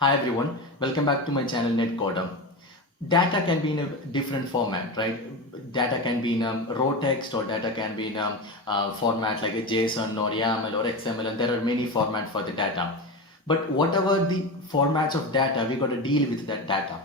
Hi everyone, welcome back to my channel NetCoder. Data can be in a different format, right? Data can be in a raw text or data can be in a format like a JSON or YAML or XML, and there are many formats for the data. But whatever the formats of data, we got to deal with that data.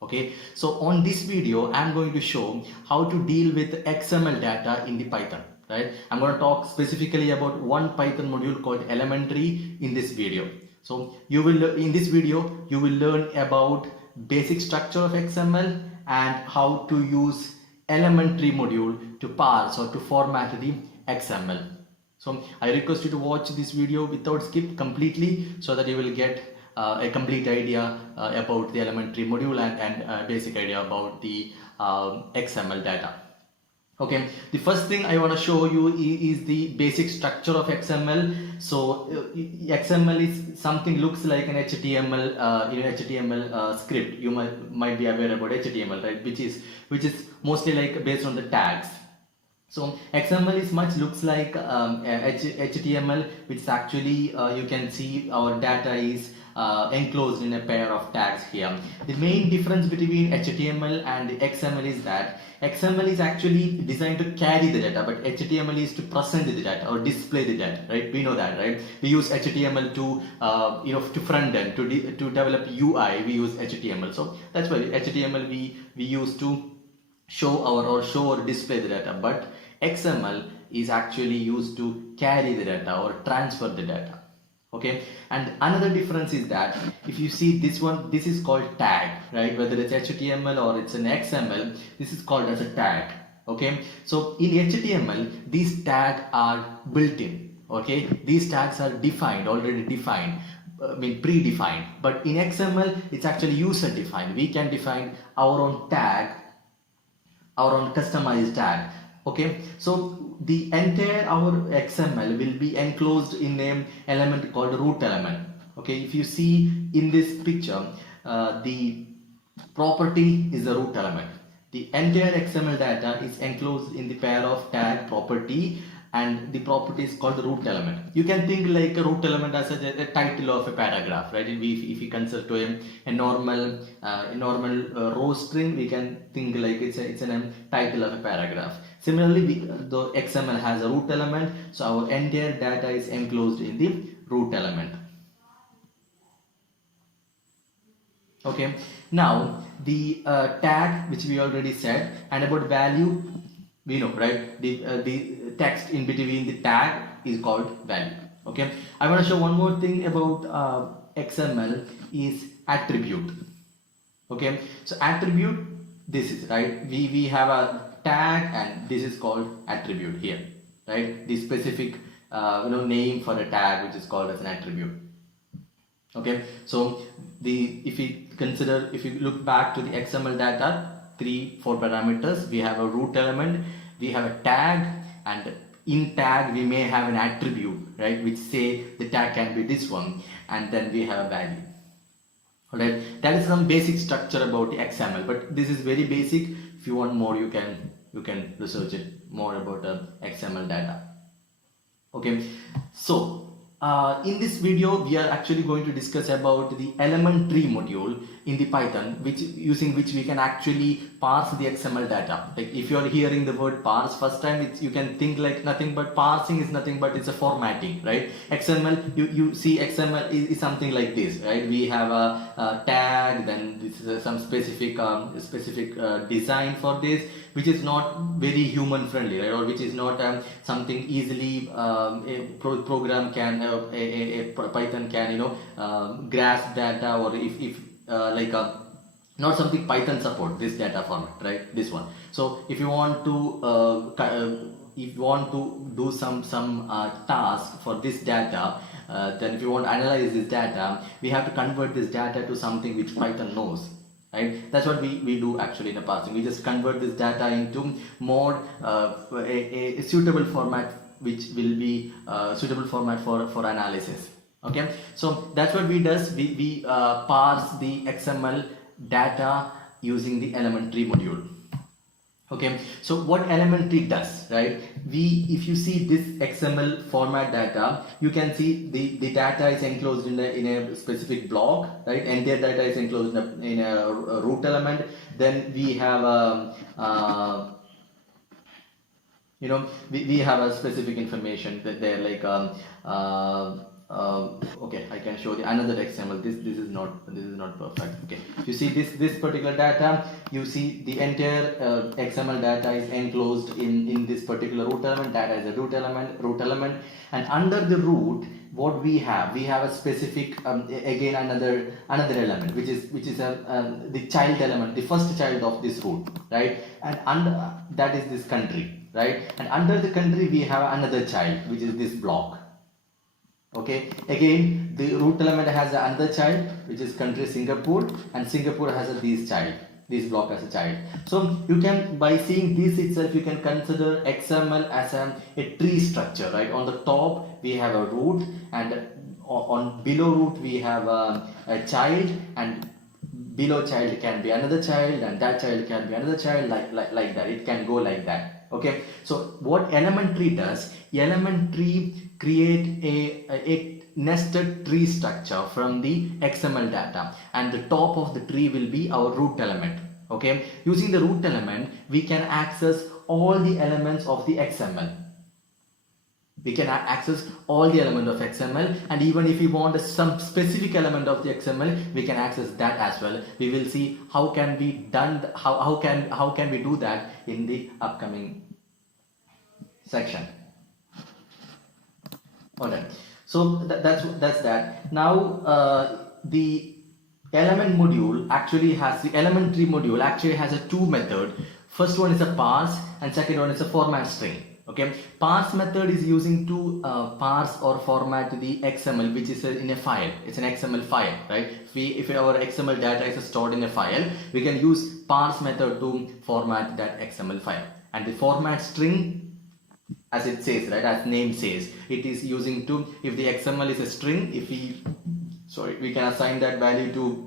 Okay, so on this video, I'm going to show how to deal with XML data in the Python, right? I'm going to talk specifically about one Python module called elementary in this video. So in this video, you will learn about basic structure of XML and how to use elementary module to parse or to format the XML. So I request you to watch this video without skip completely so that you will get a complete idea about the elementary module and basic idea about the XML data. Okay, the first thing I want to show you is the basic structure of XML. So XML is something looks like an HTML, HTML script. You might be aware about HTML, right? Which is mostly like based on the tags. So XML is much looks like HTML, which is actually you can see our data is enclosed in a pair of tags here. The main difference between HTML and XML is that XML is actually designed to carry the data, but HTML is to present the data or display the data, right? We know that, right? We use HTML to to front end, to develop UI. We use HTML, so that's why HTML we use to show or display the data, but XML is actually used to carry the data or transfer the data. Okay, and another difference is that if you see this one, this is called tag, right? Whether it's HTML or it's an XML, this is called as a tag. Okay, so in HTML these tags are built in. Okay, these tags are already defined, predefined, but in XML it's actually user defined. We can define our own tag, our own customized tag. Okay, so the entire our XML will be enclosed in an element called root element. Okay, if you see in this picture, the property is the root element. The entire XML data is enclosed in the pair of tag property, and the property is called the root element. You can think like a root element as a title of a paragraph, right? If we consider to a normal row string, we can think like it's a title of a paragraph. Similarly, the XML has a root element, so our entire data is enclosed in the root element. Okay, now the tag, which we already said, and about value, we know, right? The text in between the tag is called value. Okay, I want to show one more thing about XML is attribute. Okay, so attribute, this is right, we have a tag and this is called attribute here, right? The specific name for a tag which is called as an attribute. Okay, so if you look back to the XML data, 3-4 parameters, we have a root element, we have a tag, and in tag we may have an attribute, right, which say the tag can be this one, and then we have a value. Alright, that is some basic structure about the XML, but this is very basic. If you want more, you can research it more about XML data. Okay, so in this video we are actually going to discuss about the elementary module in the Python, using which we can actually parse the XML data. Like if you are hearing the word parse first time, you can think like nothing but parsing is nothing but it's a formatting, right? XML, you see XML is something like this, right? We have a tag, then this is some specific design for this, which is not very human friendly, right? Or which is not something easily a program can a Python can grasp data, or if not something Python support this data format, right? This one. So if you want to do some task for this data, then if you want to analyze this data, we have to convert this data to something which Python knows, right? That's what we do actually in a parsing. We just convert this data into more a suitable format, which will be suitable format for analysis. Okay, so that's what we parse the XML data using the elementary module. Okay, so what elementary does, right? if you see this XML format data, you can see the data is enclosed in a specific block, right? Entire data is enclosed in a root element. Then we have we have a specific information that they're like okay, I can show you another XML. This is not perfect. Okay, you see this particular data, you see the entire XML data is enclosed in this particular root element. Data is a root element, and under the root, what we have a specific again another element, which is the child element, the first child of this root, right? And under that is this country, right? And under the country we have another child, which is this block. Okay, again the root element has another child, which is country Singapore, and Singapore has this block as a child. So you can, by seeing this itself, you can consider XML as a tree structure, right? On the top we have a root, and on below root we have a child, and below child can be another child, and that child can be another child, like that. It can go like that. Okay, so what element tree does, element tree create a nested tree structure from the XML data, and the top of the tree will be our root element. Okay, using the root element we can access all the elements of the XML. We can access all the elements of XML, and even if we want some specific element of the XML, we can access that as well. We will see how can we do that in the upcoming section. Alright, so that's that. Now the element module actually has the element tree module actually has a two method. First one is a parse, and second one is a format string. Okay, parse method is using to parse or format the XML, which is in a file. It's an XML file, right? If our XML data is stored in a file, we can use parse method to format that XML file. And the format string, as it says, right, as name says, it is using to, if the XML is a string, we can assign that value to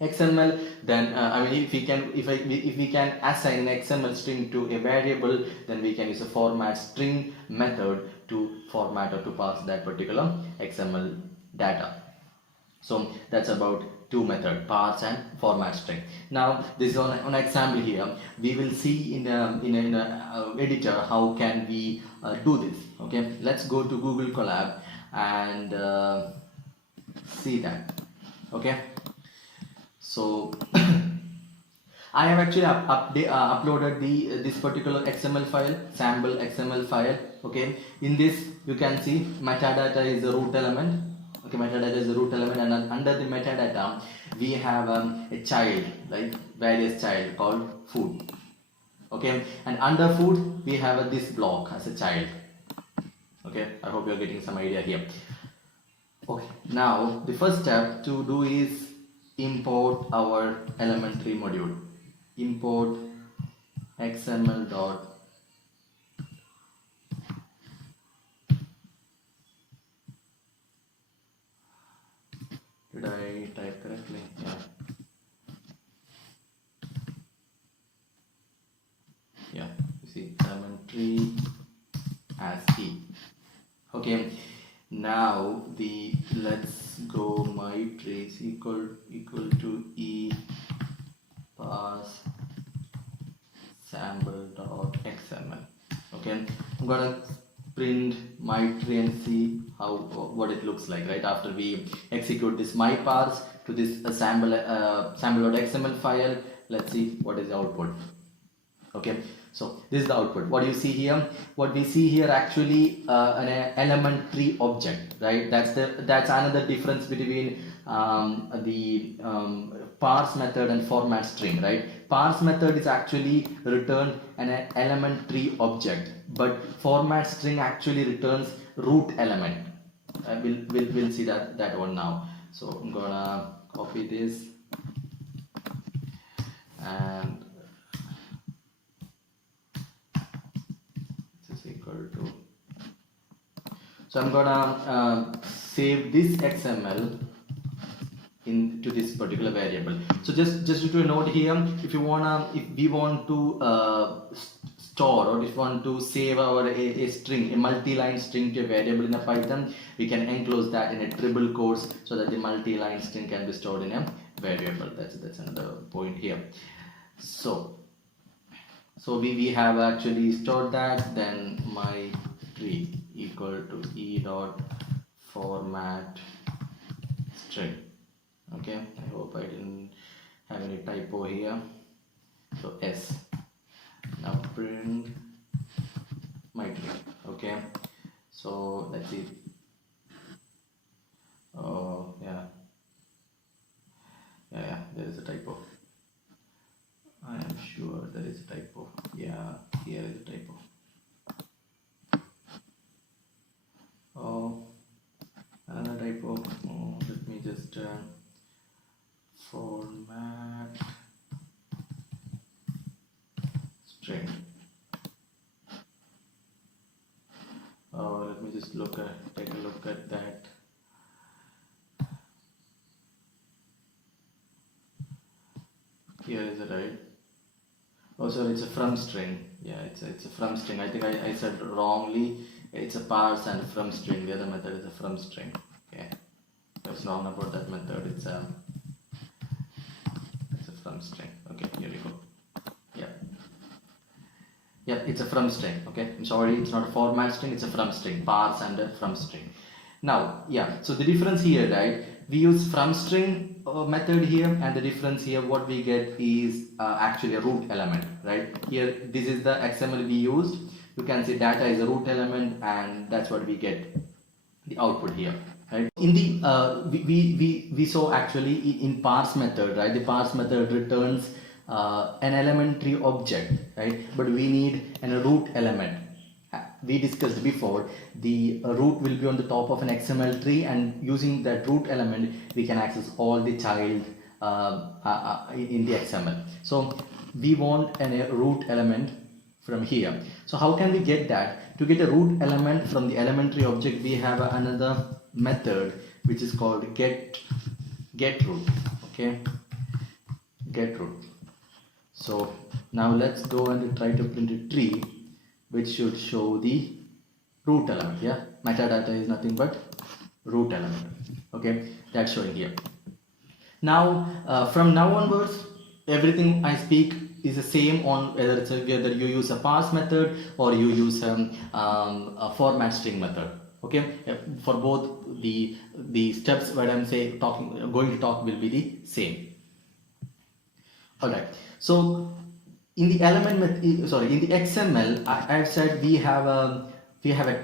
XML, then if we can assign an XML string to a variable, then we can use a format string method to format or to parse that particular XML data. So that's about two methods, parse and format string. Now this is on example here. We will see in a editor how can we do this. Okay, let's go to Google Colab and see that. Okay. So I have actually uploaded this particular XML file, sample XML file. Okay, in this you can see metadata is the root element. Okay, metadata is the root element, and under the metadata we have a child, like various child called food. Okay, and under food we have this block as a child. Okay, I hope you are getting some idea here. Okay, now the first step to do is import our elementary module. Import xml dot did I type correctly? Yeah, you see elementary as key. Okay, now let's go my trace equal to e parse sample.xml. Okay, I'm gonna print my tree and see what it looks like, right, after we execute this my parse to this sample.xml file. Let's see what is the output. Okay, so this is the output. What do you see here? What we see here actually an element tree object, right? That's another difference between the parse method and format string, right? Parse method is actually return an element tree object, but format string actually returns root element. We'll see that one now. So I'm gonna copy this and so I'm gonna save this XML into this particular variable. So just to note here, if we want to store, or if you want to save our a string, a multi-line string to a variable in a Python, we can enclose that in a triple quotes so that the multi-line string can be stored in a variable. That's another point here. So we have actually stored that. Then my tree equal to e dot format string. Okay, I hope I didn't have any typo here. So s, now print my tree. Okay, so let's see. Oh yeah, there is a typo. I am sure there is a typo. Yeah, here is a typo. Oh, another typo. Oh, let me just format string. Oh, let me just take a look at that. Here is it, right? Oh, sorry, it's a from string. Yeah, it's a from string. I think I said wrongly. It's a parse and from string. The other method is a from string. Okay, I was wrong about that method. It's a from string. Okay, here we go. Yeah, it's a from string. Okay, I'm sorry, it's not a format string, it's a from string, parse and a from string. Now, yeah, so the difference here, right, we use from string method here, and the difference here, what we get is actually a root element, right? Here, this is the XML we used. You can see data is a root element, and that's what we get the output here. Right. In the we saw actually in parse method, right? The parse method returns an elementary object, right? But we need a root element. We discussed before, the root will be on the top of an XML tree, and using that root element we can access all the child in the XML. So we want a root element from here. So how can we get that? To get a root element from the elementary object, we have another method which is called get root. Okay, get root. So now let's go and try to print a tree which should show the root element. Yeah, metadata is nothing but root element. Okay, that's showing here. Now from now onwards, everything I speak is the same on whether you use a parse method or you use a format string method. Okay, for both the steps what I'm going to talk will be the same. Alright, so in the in the XML, I've said we have a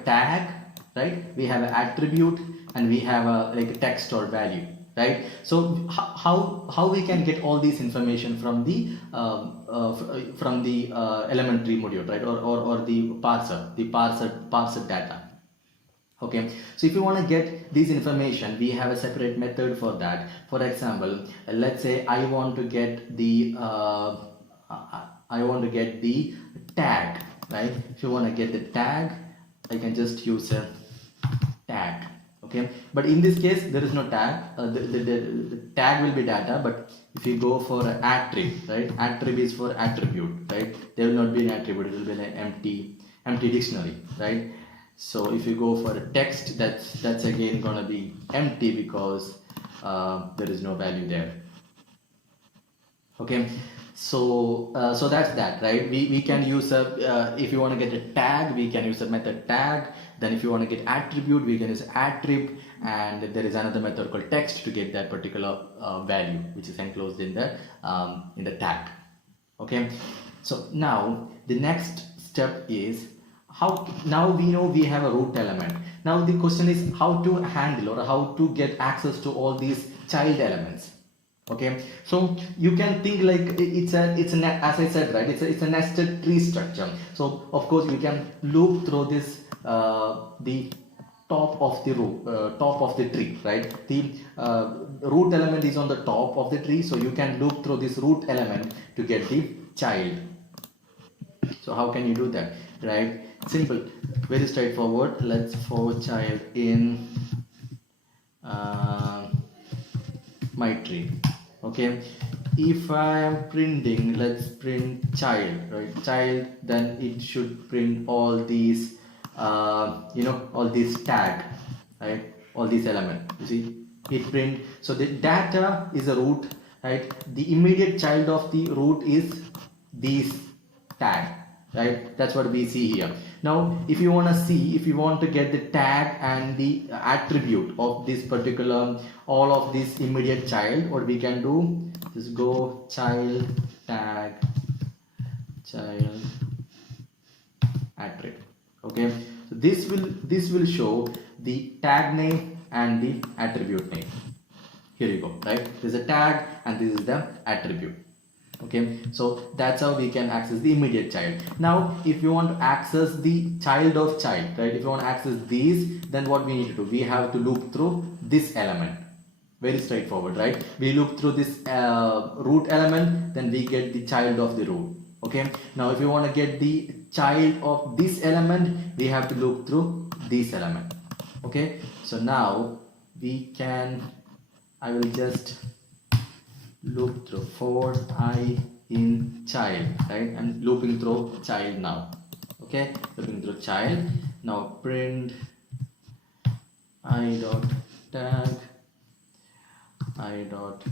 tag, right? We have an attribute, and we have a text or value, right? So how we can get all these information from the elementary module, right? Or the parser data. Okay, so if you want to get this information, we have a separate method for that. For example, let's say I want to get the tag, right? If you want to get the tag, I can just use a tag. Okay, but in this case there is no tag. The tag will be data, but if you go for an attrib, right? Attrib is for attribute, right? There will not be an attribute. It will be an empty dictionary, right? So if you go for a text, that's again gonna be empty because there is no value there. Okay, so that's that, right? We can use if you want to get a tag, we can use a method tag. Then if you want to get attribute, we can use attrib, and there is another method called text to get that particular value which is enclosed in the tag. Okay, so now the next step is now we know we have a root element. Now the question is how to handle or how to get access to all these child elements. Okay, so you can think like it's as I said, right, it's a nested tree structure. So of course we can loop through this the top of the tree, right? The root element is on the top of the tree, so you can loop through this root element to get the child. So how can you do that, right? Simple, very straightforward. Let's for child in my tree. Okay, if I am printing, let's print child, right? Child, then it should print all these, all these tag, right? All these element. You see, it print. So the data is a root, right? The immediate child of the root is these tag, right? That's what we see here. Now if you want to see, if you want to get the tag and the attribute of this particular, all of this immediate child, what we can do, just go child tag child attribute. Okay, so this will show the tag name and the attribute name. Here you go, right? This is a tag and this is the attribute. Okay, so that's how we can access the immediate child. Now if you want to access the child of child, right, if you want to access these, then what we need to do, we have to loop through this element. Very straightforward, right? We loop through this root element, then we get the child of the root. Okay, now if you want to get the child of this element, we have to loop through this element. Okay, so now we can, I will just loop through for I in child, right? I'm looping through child now. Okay, looping through child. Now print I dot tag I dot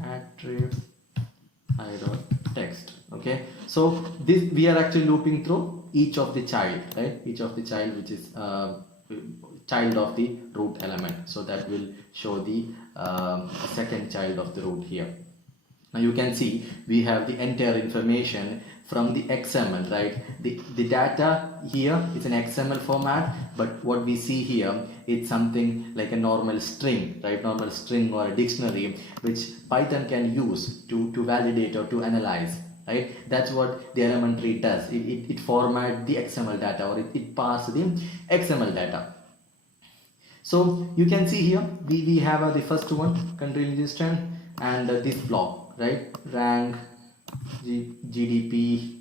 attribute I dot text. Okay, so this we are actually looping through each of the child, right? Each of the child, which is child of the root element, so that will show the second child of the root here. Now you can see we have the entire information from the XML, right? The data here is an XML format, but what we see here, it's something like a normal string, right? Normal string or a dictionary, which Python can use to validate or to analyze, right? That's what the elementary does. It formats the XML data, or it parses the XML data. So you can see here we have the first one, country register, and this block, right? Rank, GDP,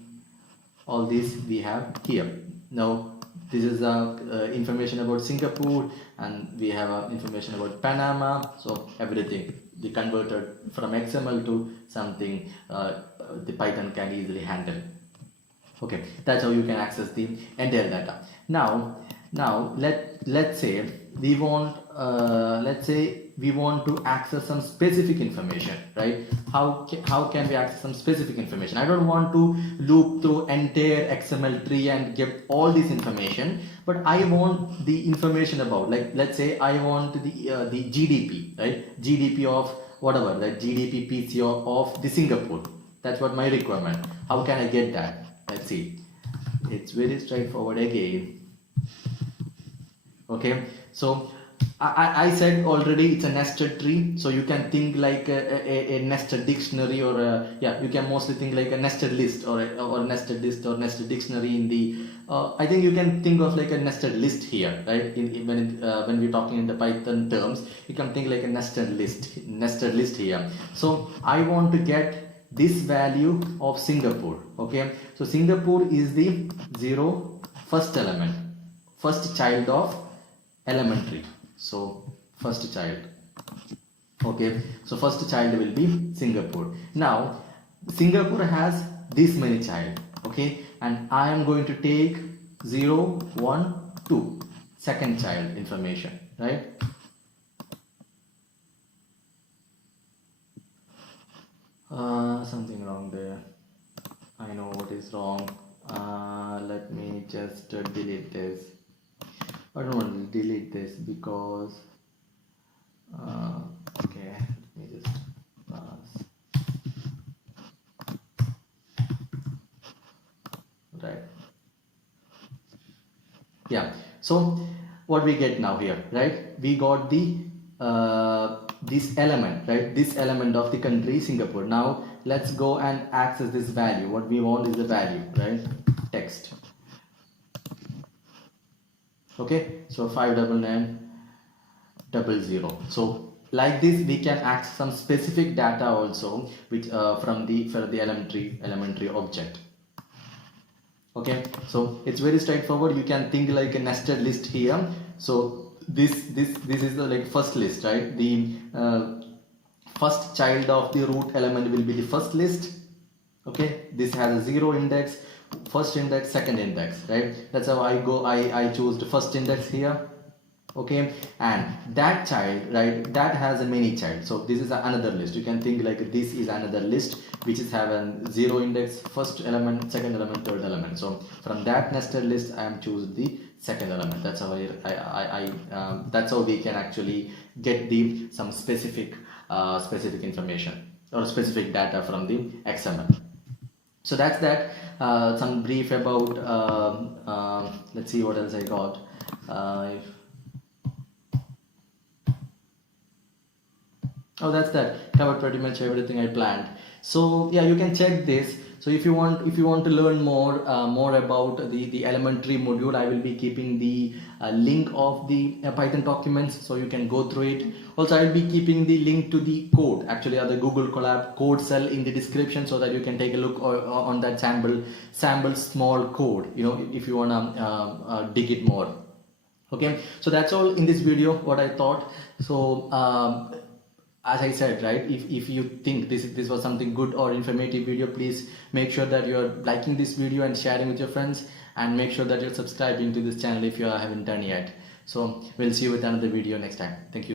all this we have here. Now this is information about Singapore, and we have information about Panama. So everything they converted from XML to something the Python can easily handle. Okay, that's how you can access the entire data. Now let's say we want we want to access some specific information, right? How can we access some specific information? I don't want to loop through entire XML tree and get all this information, but I want the information about, like, let's say I want the GDP, right? GDP of whatever, the GDP PC of the Singapore. That's what my requirement. How can I get that? Let's see. It's very straightforward again. Okay, so I said already it's a nested tree, so you can think like a nested dictionary, or you can mostly think like a nested list, or nested list or nested dictionary in the I think you can think of like a nested list here, right? When we're talking in the Python terms, you can think like a nested list here. So I want to get this value of Singapore. Okay, so Singapore is the first element, first child of elementary. So first child. Okay, so first child will be Singapore. Now Singapore has this many child. Okay, and I am going to take 0, 1, 2, second child information, right? Something wrong there. I know what is wrong. Let me just delete this. I don't want to delete this because okay, let me just pass. Right. Yeah, so what we get now here, right? We got the this element, right? This element of the country Singapore. Now let's go and access this value. What we want is the value, right? Text. Okay, so 59900. So like this we can access some specific data also, which for the elementary object. Okay, so it's very straightforward. You can think like a nested list here. So this is the like first list, right? The first child of the root element will be the first list. Okay, this has a 0 index, first index, second index, right? That's how I choose the first index here. Okay, and that child, right, that has a many child, so this is another list. You can think like this is another list which is have a 0 index, first element, second element, third element. So from that nested list I am choose the second element. That's how that's how we can actually get the some specific information or specific data from the XML. So that's that. Some brief about let's see what else I got. Oh, that's that. Covered pretty much everything I planned. So yeah, you can check this. So if you want to learn more about the elementary module, I will be keeping the link of the Python documents, so you can go through it. Also, I will be keeping the link to the code, actually, or the Google Colab code cell in the description, so that you can take a look on that sample small code. You know, if you wanna dig it more. Okay, so that's all in this video. What I thought. So. As I said, right, if you think this was something good or informative video, please make sure that you're liking this video and sharing with your friends, and make sure that you're subscribing to this channel if you haven't done yet. So we'll see you with another video next time. Thank you.